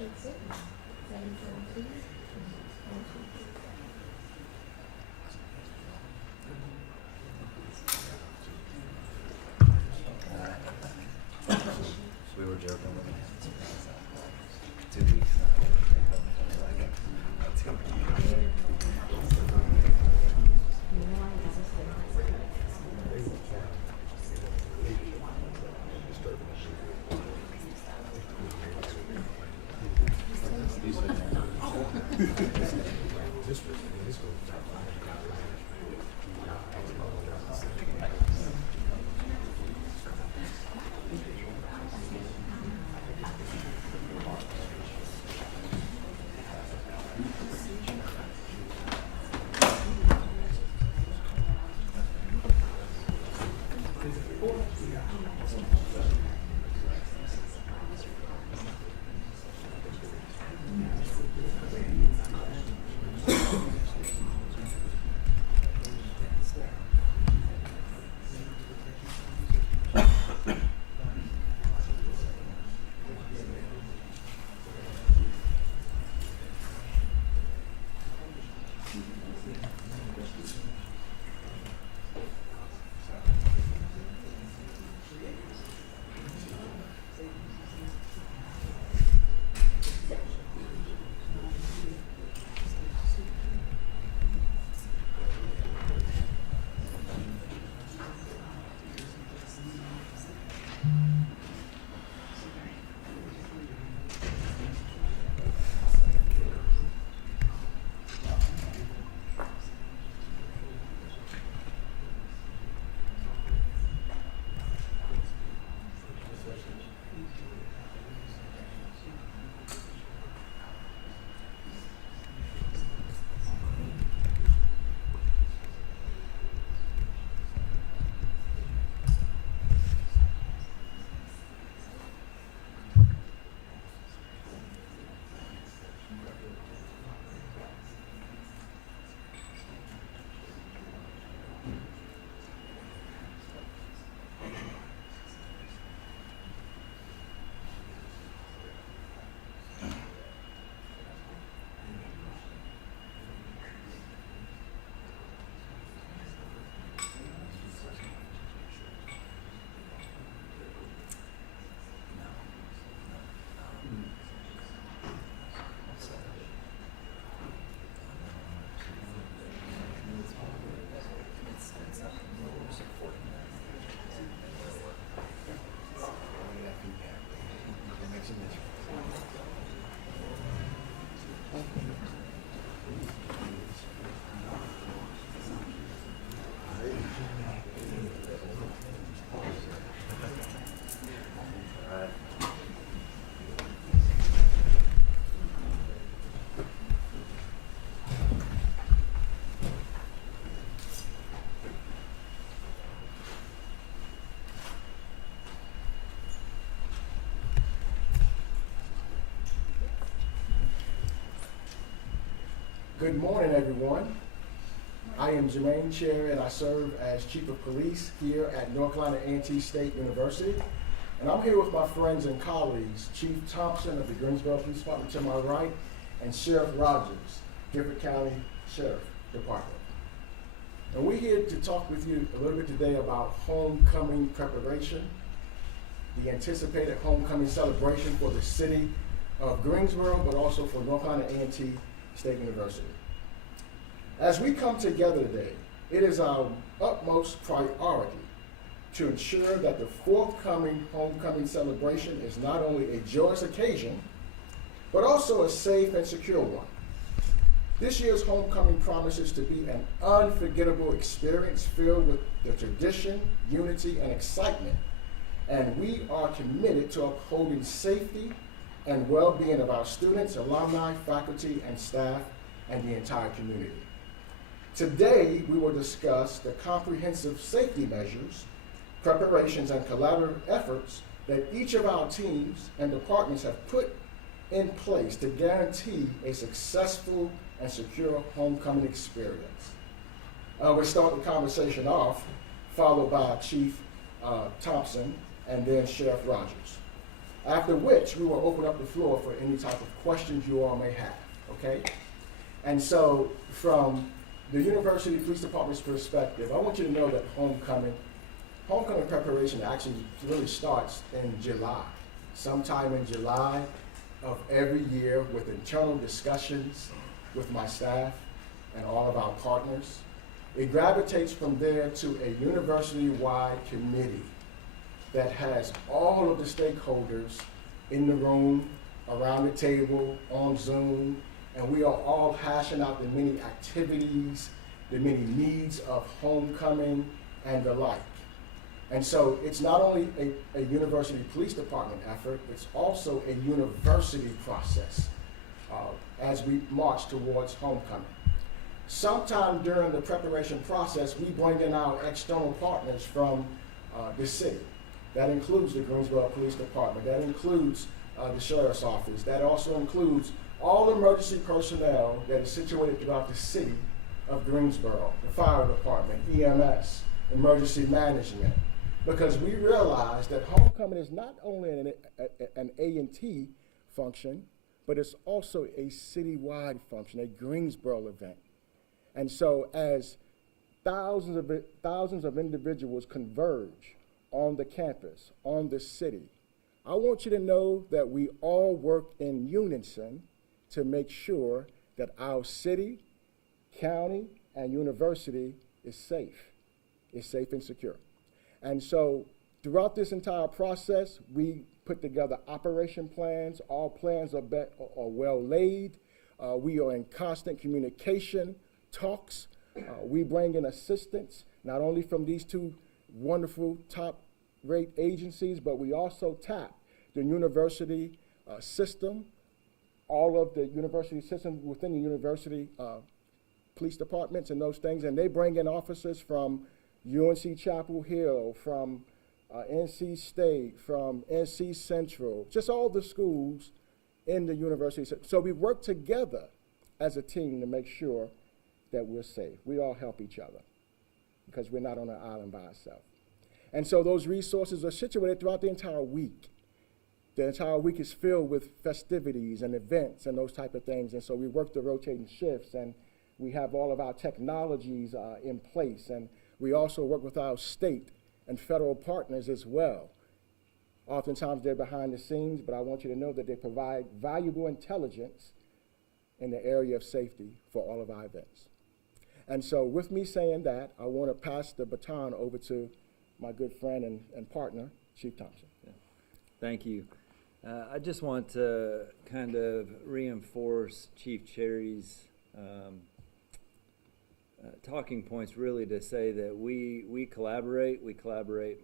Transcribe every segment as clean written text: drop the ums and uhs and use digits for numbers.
We were joking with him. 2 weeks. Good morning, everyone. I am Jermaine Cherry, and I serve as Chief of Police here at North Carolina A&T State University. And I'm here with my friends and colleagues, Chief Thompson of the Greensboro Police Department to my right, and Sheriff Rogers, Gifford County Sheriff Department. And we're here to talk with you a little bit today about homecoming preparation, the anticipated homecoming celebration for the city of Greensboro, but also for North Carolina A&T State University. As we come together today, it is our utmost priority to ensure that the forthcoming homecoming celebration is not only a joyous occasion, but also a safe and secure one. This year's homecoming promises to be an unforgettable experience filled with the tradition, unity, and excitement, and we are committed to upholding safety and well-being of our students, alumni, faculty, and staff, and the entire community. Today, we will discuss the comprehensive safety measures, preparations, and collaborative efforts that each of our teams and departments have put in place to guarantee a successful and secure homecoming experience. We'll start the conversation off, followed by Chief Thompson, and then Sheriff Rogers. After which, we will open up the floor for any type of questions you all may have, okay? And so, from the University Police Department's perspective, I want you to know that homecoming preparation actually really starts in July, sometime in July of every year, with internal discussions with my staff and all of our partners. It gravitates from there to a university-wide committee that has all of the stakeholders in the room, around the table, on Zoom, and we are all hashing out the many activities, the many needs of homecoming and the like. And so it's not only a university police department effort, it's also a university process as we march towards homecoming. Sometime during the preparation process, we bring in our external partners from the city. That includes the Greensboro Police Department, that includes the Sheriff's Office, that also includes all emergency personnel that is situated throughout the city of Greensboro, the fire department, EMS, emergency management, because we realize that homecoming is not only an A&T function, but it's also a citywide function, a Greensboro event. And so as thousands of individuals converge on the campus, on the city, I want you to know that we all work in unison to make sure that our city, county, and university is safe and secure. And so throughout this entire process, we put together operation plans. All plans are well laid. We are in constant communication, talks. We bring in assistance, not only from these two wonderful top-rate agencies, but we also tap the university system, all of the university systems within the university police departments and those things, and they bring in officers from UNC Chapel Hill, from NC State, from NC Central, just all the schools in the university. So we work together as a team to make sure that we're safe. We all help each other because we're not on an island by ourselves. And so those resources are situated throughout the entire week. The entire week is filled with festivities and events and those type of things. And so we work the rotating shifts, and we have all of our technologies in place. And we also work with our state and federal partners as well. Oftentimes they're behind the scenes, but I want you to know that they provide valuable intelligence in the area of safety for all of our events. And so with me saying that, I want to pass the baton over to my good friend and partner, Chief Thompson. Yeah. Thank you. I just want to kind of reinforce Chief Cherry's talking points, really, to say that we collaborate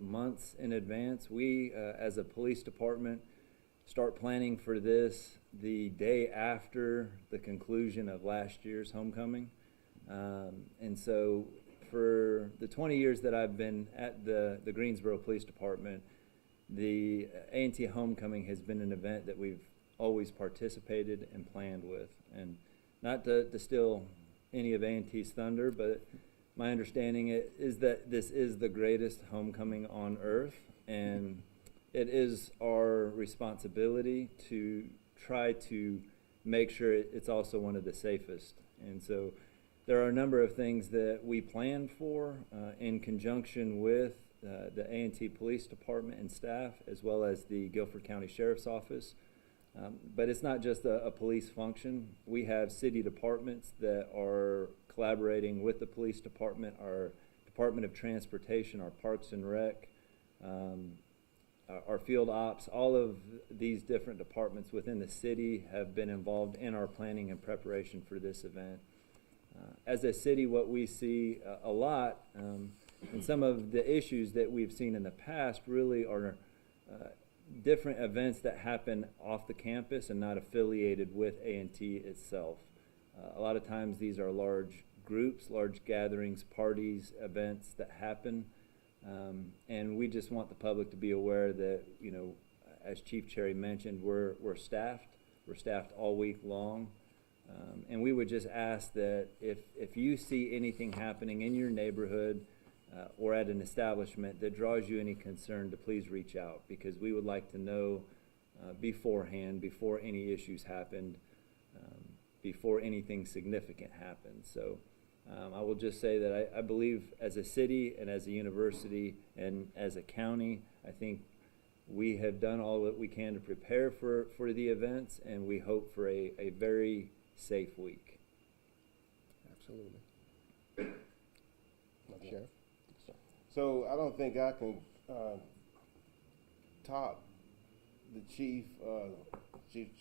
months in advance. We, as a police department, start planning for this the day after the conclusion of last year's homecoming. And so for the 20 years that I've been at the Greensboro Police Department, the A&T Homecoming has been an event that we've always participated and planned with. And not to steal any of A&T's thunder, but my understanding is that this is the greatest homecoming on earth, and it is our responsibility to try to make sure it's also one of the safest. And so there are a number of things that we plan for in conjunction with the A&T Police Department and staff, as well as the Guilford County Sheriff's Office. But it's not just a police function. We have city departments that are collaborating with the police department, our Department of Transportation, our Parks and Rec, our field ops. All of these different departments within the city have been involved in our planning and preparation for this event. As a city, what we see a lot, and some of the issues that we've seen in the past really are different events that happen off the campus and not affiliated with A&T itself. A lot of times these are large groups, large gatherings, parties, events that happen, and we just want the public to be aware that, you know, as Chief Cherry mentioned, we're staffed. We're staffed all week long. And we would just ask that if you see anything happening in your neighborhood or at an establishment that draws you any concern, to please reach out, because we would like to know beforehand, before any issues happened, before anything significant happened. So I will just say that I believe as a city and as a university and as a county, I think we have done all that we can to prepare for the events, and we hope for a very safe week. Absolutely. Okay. Sheriff? So I don't think I can top the Chief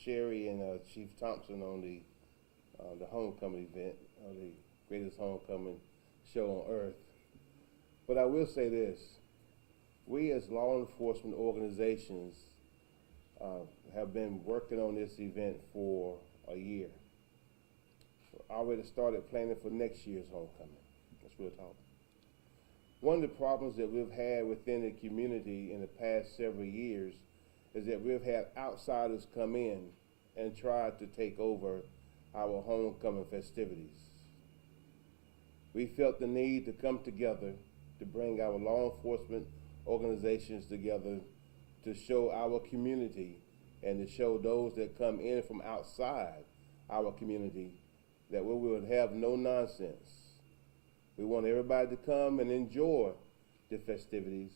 Sherry and Chief Thompson on the homecoming event, the greatest homecoming show on earth. But I will say this: we as law enforcement organizations have been working on this event for a year. Already started planning for next year's homecoming. That's real talk. One of the problems that we've had within the community in the past several years is that we've had outsiders come in and try to take over our homecoming festivities. We felt the need to come together to bring our law enforcement organizations together to show our community and to show those that come in from outside our community that we would have no nonsense. We want everybody to come and enjoy the festivities,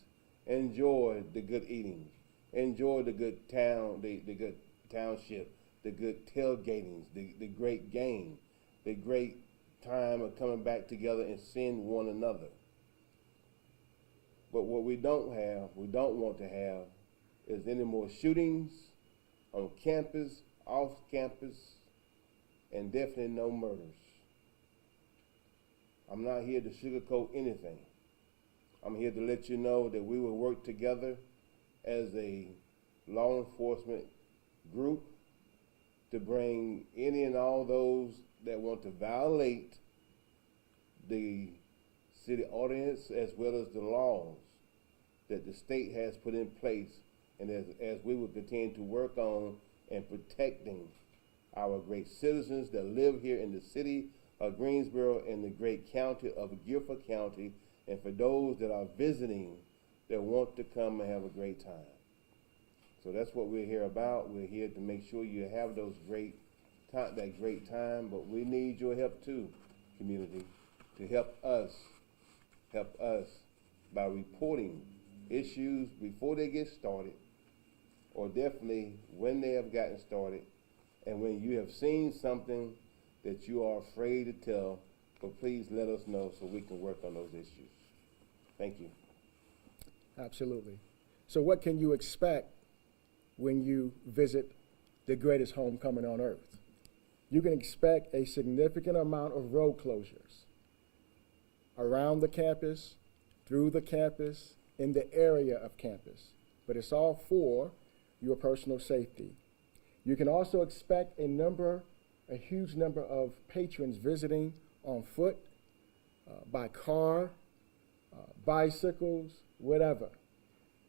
enjoy the good eating, enjoy the good town, the good township, the good tailgatings, the great game, the great time of coming back together and seeing one another. But what we don't want to have, is any more shootings on campus, off campus, and definitely no murders. I'm not here to sugarcoat anything. I'm here to let you know that we will work together as a law enforcement group to bring any and all those that want to violate the city ordinance as well as the laws that the state has put in place, and as we will continue to work on and protecting our great citizens that live here in the city of Greensboro and the great county of Guilford County, and for those that are visiting that want to come and have a great time. So that's what we're here about. We're here to make sure you have that great time, but we need your help too, community, to help us by reporting issues before they get started, or definitely when they have gotten started, and when you have seen something that you are afraid to tell, but please let us know so we can work on those issues. Thank you. Absolutely. So what can you expect when you visit the greatest homecoming on earth? You can expect a significant amount of road closures around the campus, through the campus, in the area of campus, but it's all for your personal safety. You can also expect a huge number of patrons visiting on foot, by car, bicycles, whatever.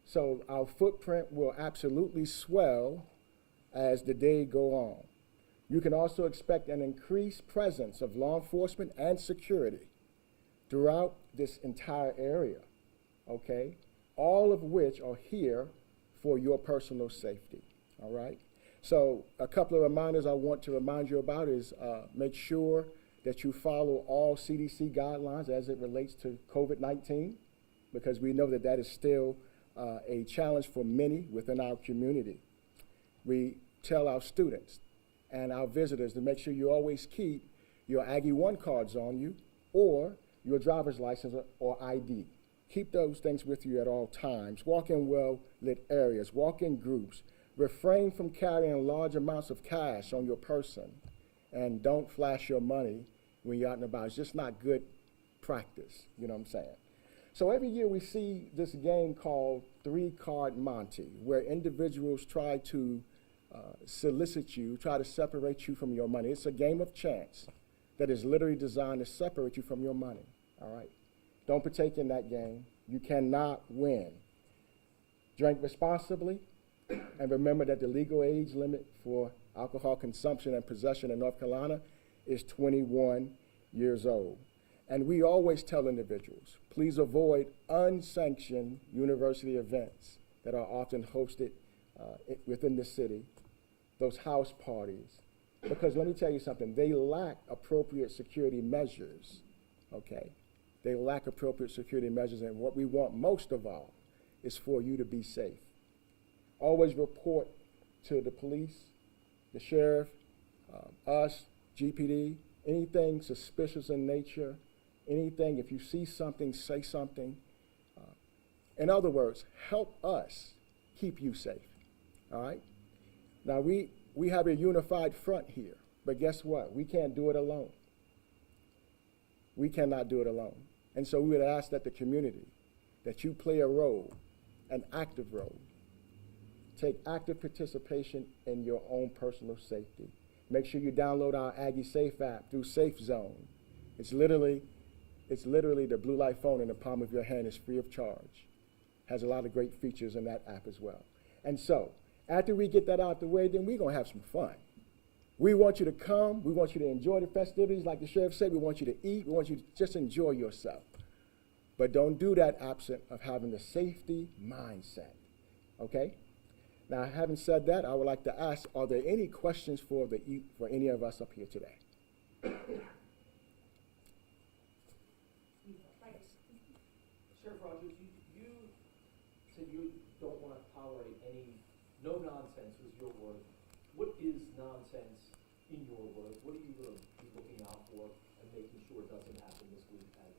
So our footprint will absolutely swell as the day go on. You can also expect an increased presence of law enforcement and security throughout this entire area, okay? All of which are here for your personal safety, all right? So a couple of reminders I want to remind you about is make sure that you follow all CDC guidelines as it relates to COVID-19, because we know that that is still a challenge for many within our community. We tell our students and our visitors to make sure you always keep your Aggie One cards on you, or your driver's license or ID. Keep those things with you at all times. Walk in well-lit areas, walk in groups. Refrain from carrying large amounts of cash on your person, and don't flash your money when you're out and about. It's just not good practice, you know what I'm saying? So every year we see this game called three-card Monte, where individuals try to solicit you, try to separate you from your money. It's a game of chance that is literally designed to separate you from your money, all right? Don't partake in that game. You cannot win. Drink responsibly, and remember that the legal age limit for alcohol consumption and possession in North Carolina is 21 years old. And we always tell individuals, please avoid unsanctioned university events that are often hosted within the city, those house parties. Because let me tell you something, they lack appropriate security measures, okay? They lack appropriate security measures, and what we want most of all is for you to be safe. Always report to the police, the sheriff, us, GPD, anything suspicious in nature, anything, if you see something, say something. In other words, help us keep you safe, all right? Now, we have a unified front here, but guess what? We can't do it alone. We cannot do it alone. And so we would ask that the community, that you play a role, an active role. Take active participation in your own personal safety. Make sure you download our Aggie Safe app through Safe Zone. It's literally the blue light phone in the palm of your hand. It's free of charge. Has a lot of great features in that app as well. And so, after we get that out the way, then we're going to have some fun. We want you to come. We want you to enjoy the festivities. Like the sheriff said, we want you to eat. We want you to just enjoy yourself. But don't do that absent of having the safety mindset, okay? Now, having said that, I would like to ask, are there any questions for any of us up here today? Sheriff Rogers, you said you don't want to tolerate no nonsense was your word. What is nonsense in your word? What are you going to be looking out for and making sure it doesn't happen this week at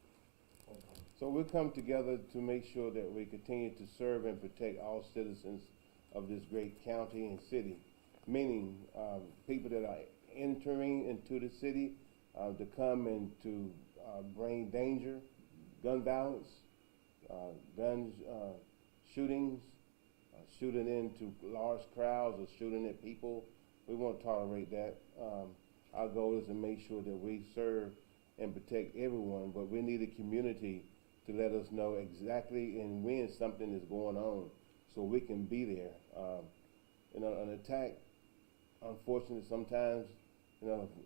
homecoming? So we'll come together to make sure that we continue to serve and protect all citizens of this great county and city, meaning people that are entering into the city to come and to bring danger, gun violence, shootings, shooting into large crowds or shooting at people. We won't tolerate that. Our goal is to make sure that we serve and protect everyone, but we need a community to let us know exactly and when something is going on so we can be there. An attack, unfortunately, sometimes,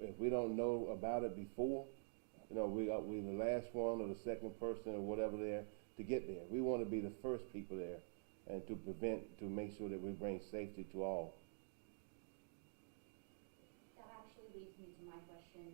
if we don't know about it before, we're the last one or the second person or whatever there to get there. We want to be the first people there and to make sure that we bring safety to all. That actually leads me to my question.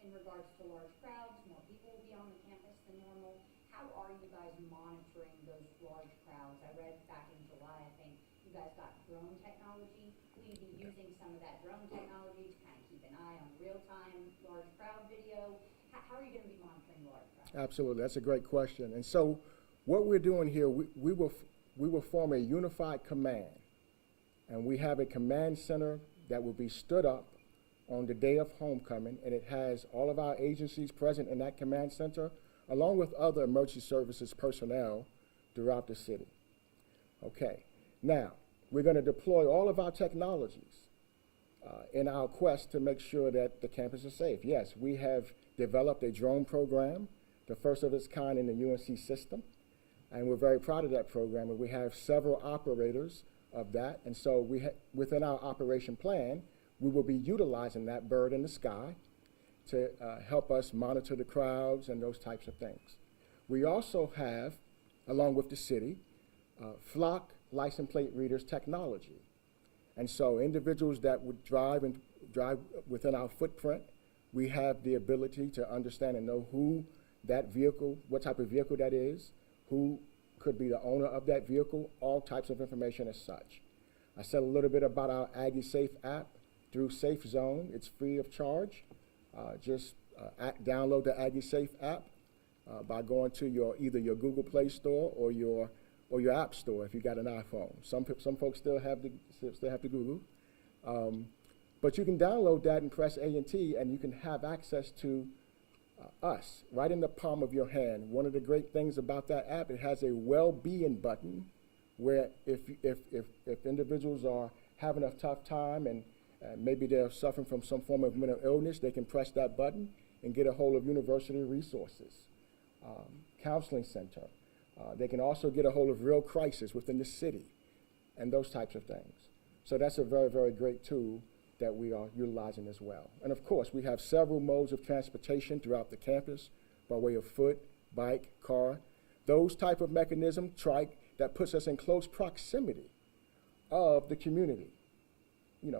In regards to large crowds, more people will be on the campus than normal. How are you guys monitoring those large crowds? I read back in July, I think, you guys got drone technology. Will you be using some of that drone technology to kind of keep an eye on real-time large crowd video? How are you going to be monitoring large crowds? Absolutely, that's a great question. And so what we're doing here, we will form a unified command. And we have a command center that will be stood up on the day of homecoming, and it has all of our agencies present in that command center, along with other emergency services personnel throughout the city. Okay, now, we're going to deploy all of our technologies in our quest to make sure that the campus is safe. Yes, we have developed a drone program, the first of its kind in the UNC system, and we're very proud of that program, and we have several operators of that, and so within our operation plan, we will be utilizing that bird in the sky to help us monitor the crowds and those types of things. We also have, along with the city, flock license plate readers technology. And so individuals that would drive within our footprint, we have the ability to understand and know who that vehicle, what type of vehicle that is, who could be the owner of that vehicle, all types of information as such. I said a little bit about our Aggie Safe app through Safe Zone. It's free of charge. Just download the Aggie Safe app by going to either your Google Play Store or your App Store if you got an iPhone. Some folks still have the Google, but you can download that and press A&T, and you can have access to us right in the palm of your hand. One of the great things about that app, it has a well-being button where if individuals are having a tough time and maybe they're suffering from some form of mental illness, they can press that button and get a hold of university resources, counseling center. They can also get a hold of real crisis within the city and those types of things. So that's a very, very great tool that we are utilizing as well. And of course, we have several modes of transportation throughout the campus by way of foot, bike, car. Those type of mechanisms, trike, that puts us in close proximity of the community,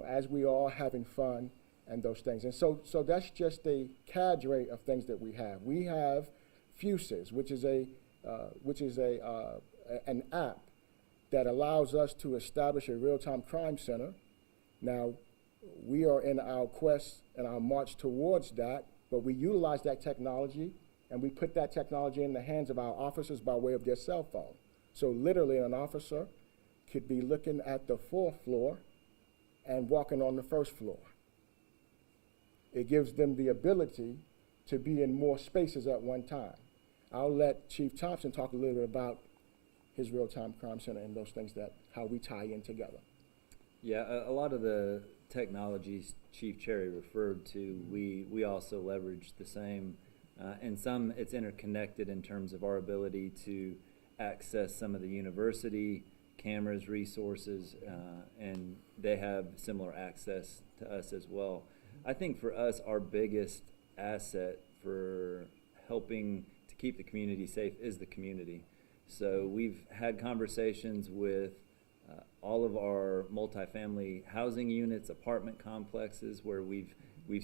as we are having fun and those things. And so that's just a cadre of things that we have. We have Fuses, which is an app that allows us to establish a real-time crime center. Now, we are in our quest and our march towards that, but we utilize that technology, and we put that technology in the hands of our officers by way of their cell phone. So literally, an officer could be looking at the 4th floor and walking on the 1st floor. It gives them the ability to be in more spaces at one time. I'll let Chief Thompson talk a little bit about his real-time crime center and those things, that how we tie in together. Yeah, a lot of the technologies Chief Cherry referred to, we also leverage the same. And some, it's interconnected in terms of our ability to access some of the university cameras, resources, and they have similar access to us as well. I think for us, our biggest asset for helping to keep the community safe is the community. So we've had conversations with all of our multifamily housing units, apartment complexes, where we've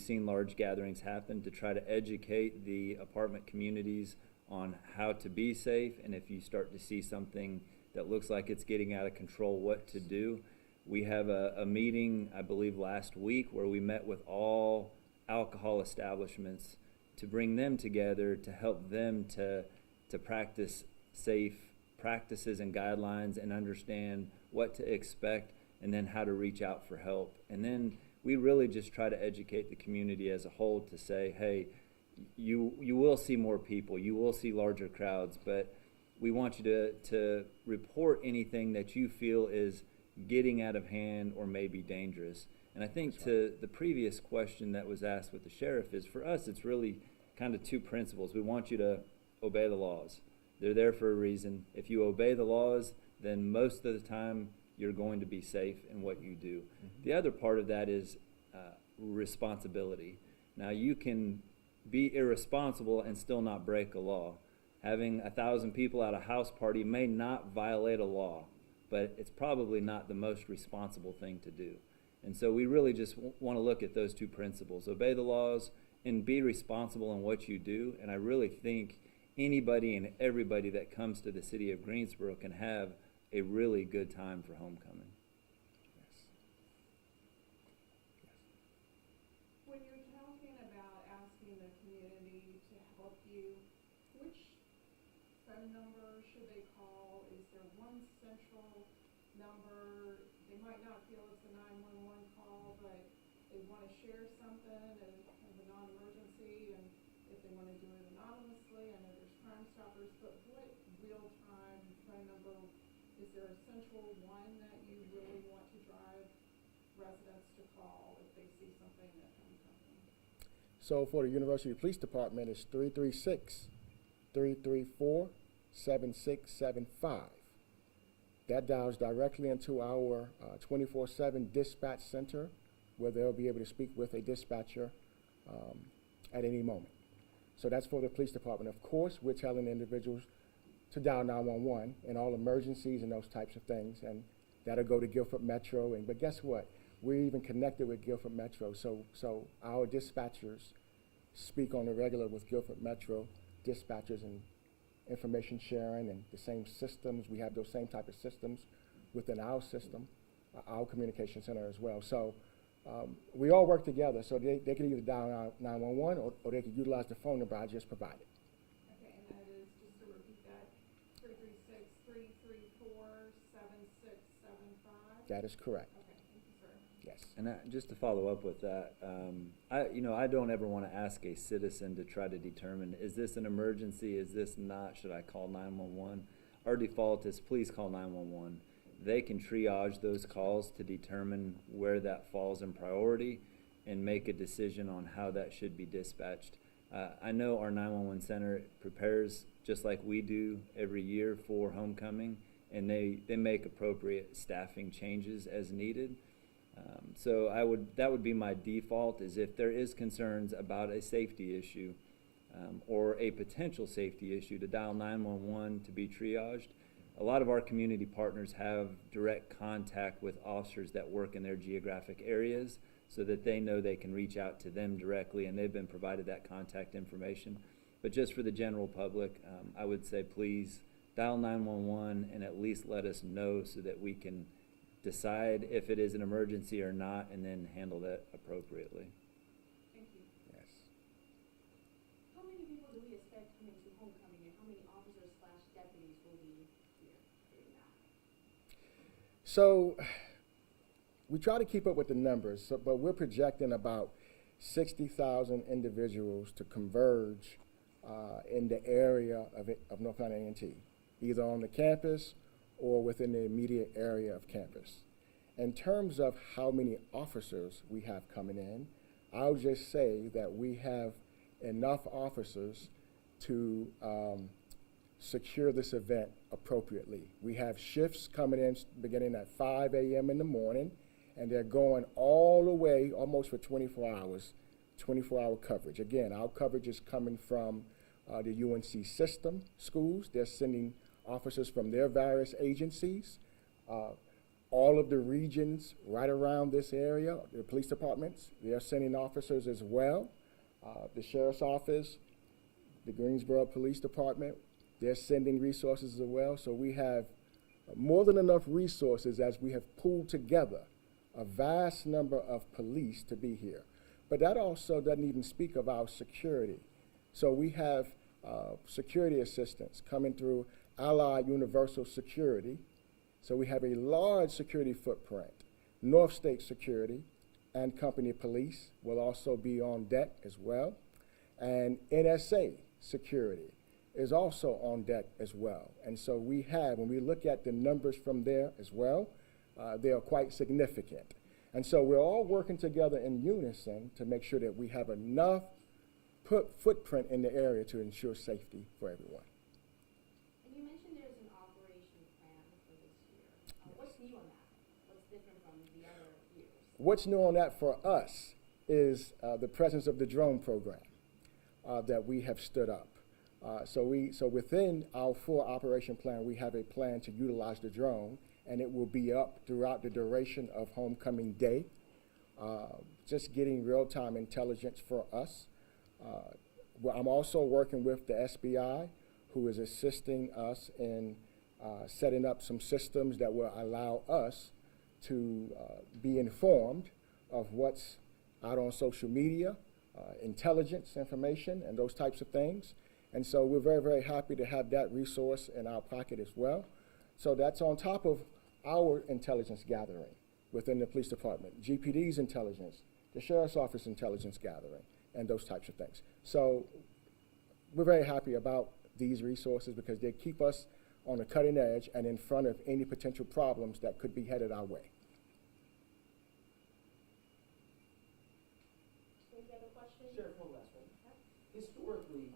seen large gatherings happen, to try to educate the apartment communities on how to be safe, and if you start to see something that looks like it's getting out of control, what to do. We have a meeting, I believe last week, where we met with all alcohol establishments to bring them together to help them to practice safe practices and guidelines and understand what to expect and then how to reach out for help. And then we really just try to educate the community as a whole to say, hey, you will see more people, you will see larger crowds, but we want you to report anything that you feel is getting out of hand or maybe dangerous. And I think to the previous question that was asked with the sheriff is, for us, it's really kind of two principles. We want you to obey the laws. They're there for a reason. If you obey the laws, then most of the time you're going to be safe in what you do. Mm-hmm. The other part of that is responsibility. Now, you can be irresponsible and still not break a law. Having 1,000 people at a house party may not violate a law, but it's probably not the most responsible thing to do. And so we really just want to look at those two principles: obey the laws and be responsible in what you do. And I really think anybody and everybody that comes to the city of Greensboro can have a really good time for homecoming. When you're talking about asking the community to help you, which phone number should they call? Is there one central number? They might not feel it's a 911 call, but they want to share something as a non-emergency, and if they want to do it anonymously. I know there's Crime Stoppers, but what real-time phone number? Is there a central one that you really want to drive residents to call if they see something at homecoming? So for the University Police Department, it's 336-334-7675. That dials directly into our 24/7 dispatch center, where they'll be able to speak with a dispatcher at any moment. So that's for the police department. Of course, we're telling individuals to dial 911 in all emergencies and those types of things, and that'll go to Guilford Metro. But guess what? We're even connected with Guilford Metro, so our dispatchers speak on the regular with Guilford Metro dispatchers and information sharing and the same systems. We have those same type of systems within our system, our communication center as well. So we all work together, so they can either dial 911 or they can utilize the phone number I just provided. Okay, and that is, just to repeat that, 336-334-7675? That is correct. Okay, thank you, sir. Yes. And just to follow up with that, I don't ever want to ask a citizen to try to determine, is this an emergency, is this not, should I call 911? Our default is please call 911. They can triage those calls to determine where that falls in priority and make a decision on how that should be dispatched. I know our 911 center prepares just like we do every year for homecoming, and they make appropriate staffing changes as needed. So that would be my default, is if there is concerns about a safety issue or a potential safety issue, to dial 911 to be triaged. a lot of our community partners have direct contact with officers that work in their geographic areas so that they know they can reach out to them directly, and they've been provided that contact information. But just for the general public, I would say please dial 911 and at least let us know so that we can decide if it is an emergency or not, and then handle that appropriately. Thank you. Yes. How many people do we expect coming to homecoming, and how many officers slash deputies will be here doing that? So we try to keep up with the numbers, but we're projecting about 60,000 individuals to converge in the area of North Carolina A&T, either on the campus or within the immediate area of campus. In terms of how many officers we have coming in, I'll just say that we have enough officers to secure this event appropriately. We have shifts coming in beginning at 5 a.m. in the morning, and they're going all the way almost for 24 hours, 24-hour coverage. Again, our coverage is coming from the UNC system schools. They're sending officers from their various agencies. All of the regions right around this area, the police departments, they're sending officers as well. The sheriff's office, the Greensboro Police Department, they're sending resources as well. So we have more than enough resources as we have pooled together a vast number of police to be here. But that also doesn't even speak of our security. So we have security assistance coming through Allied Universal Security. So we have a large security footprint. North State Security and Company Police will also be on deck as well. And NSA Security is also on deck as well. And so we have, when we look at the numbers from there as well, they are quite significant. And so we're all working together in unison to make sure that we have enough footprint in the area to ensure safety for everyone. And you mentioned there's an operation plan for this year. What's new on that? What's different from the other years? What's new on that for us is the presence of the drone program that we have stood up. So within our full operation plan, we have a plan to utilize the drone, and it will be up throughout the duration of homecoming day, just getting real-time intelligence for us. Well, I'm also working with the SBI, who is assisting us in setting up some systems that will allow us to be informed of what's out on social media, intelligence information, and those types of things. And so we're very, very happy to have that resource in our pocket as well. So that's on top of our intelligence gathering within the police department, GPD's intelligence, the sheriff's office intelligence gathering, and those types of things. So we're very happy about these resources because they keep us on the cutting edge and in front of any potential problems that could be headed our way. Any other questions? Sheriff, one last one. Historically,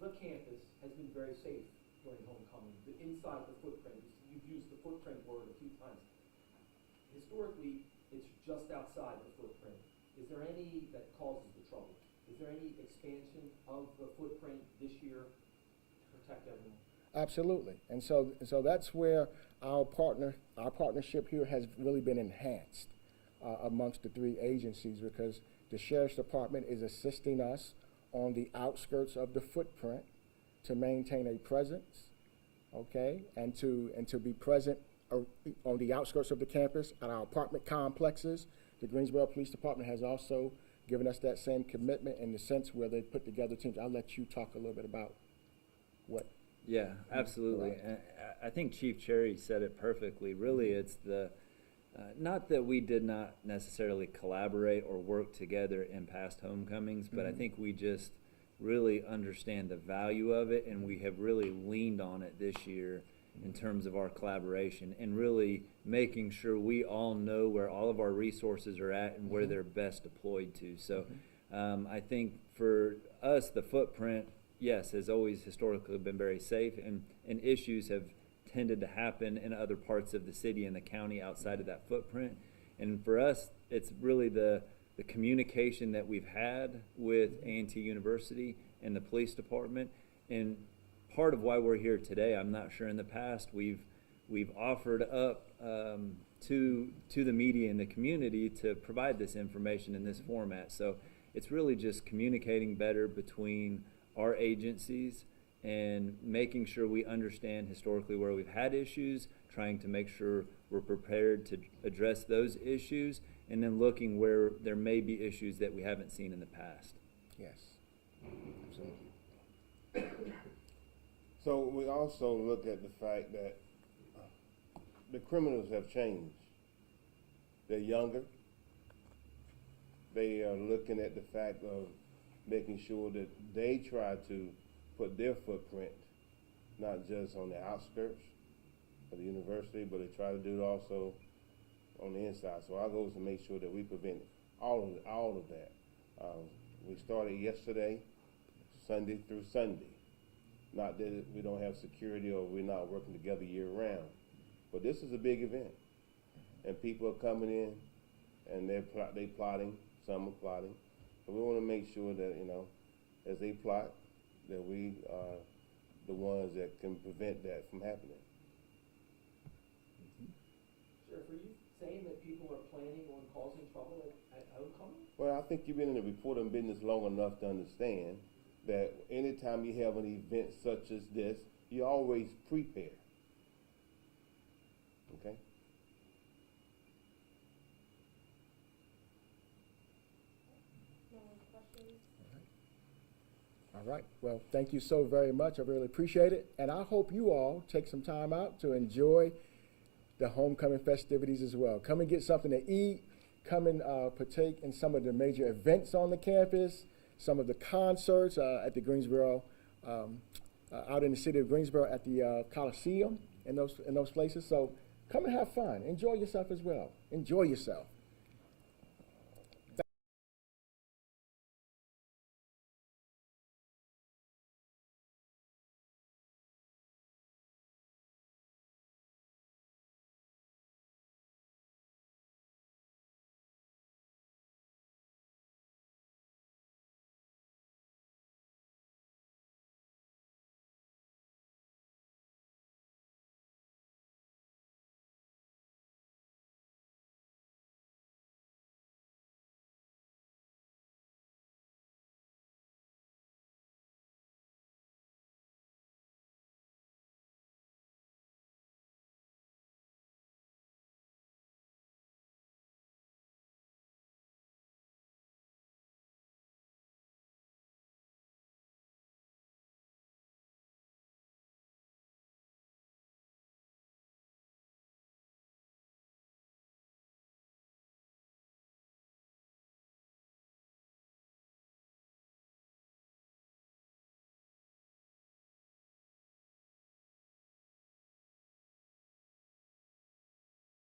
the campus has been very safe during homecoming. Inside the footprint, you've used the footprint word a few times. Historically, it's just outside the footprint. Is there any that causes the trouble? Is there any expansion of the footprint this year to protect everyone? Absolutely, and so that's where our partnership here has really been enhanced amongst the three agencies, because the sheriff's department is assisting us on the outskirts of the footprint to maintain a presence, okay, and to be present on the outskirts of the campus at our apartment complexes. The Greensboro Police Department has also given us that same commitment in the sense where they put together teams. I'll let you talk a little bit about what. Yeah, absolutely. Right. And I think Chief Cherry said it perfectly. Really, it's the not that we did not necessarily collaborate or work together in past homecomings, but I think we just really understand the value of it, and we have really leaned on it this year in terms of our collaboration and really making sure we all know where all of our resources are at and where they're best deployed to. So I think for us, the footprint, yes, has always historically been very safe, and issues have tended to happen in other parts of the city and the county outside of that footprint. And for us, it's really the communication that we've had with A&T University and the police department. And part of why we're here today. I'm not sure in the past we've offered up to the media and the community to provide this information in this format. So it's really just communicating better between our agencies and making sure we understand historically where we've had issues, trying to make sure we're prepared to address those issues, and then looking where there may be issues that we haven't seen in the past. Yes, absolutely. So we also look at the fact that the criminals have changed. They're younger. They are looking at the fact of making sure that they try to put their footprint, not just on the outskirts of the university, but they try to do it also on the inside. So our goal is to make sure that we prevent all of that. We started yesterday, Sunday through Sunday. Not that we don't have security or we're not working together year round, but this is a big event, and people are coming in, and they plotting. Some are plotting, so we want to make sure that as they plot, that we are the ones that can prevent that from happening. Sheriff, are you saying that people are planning on causing trouble at homecoming? Well, I think you've been in the reporting business long enough to understand that anytime you have an event such as this, you always prepare. Okay? All right. Well, thank you so very much. I really appreciate it. And I hope you all take some time out to enjoy the homecoming festivities as well. Come and get something to eat. Come and partake in some of the major events on the campus, some of the concerts at the Greensboro, out in the city of Greensboro at the Coliseum and those places. So come and have fun. Enjoy yourself as well. Enjoy yourself.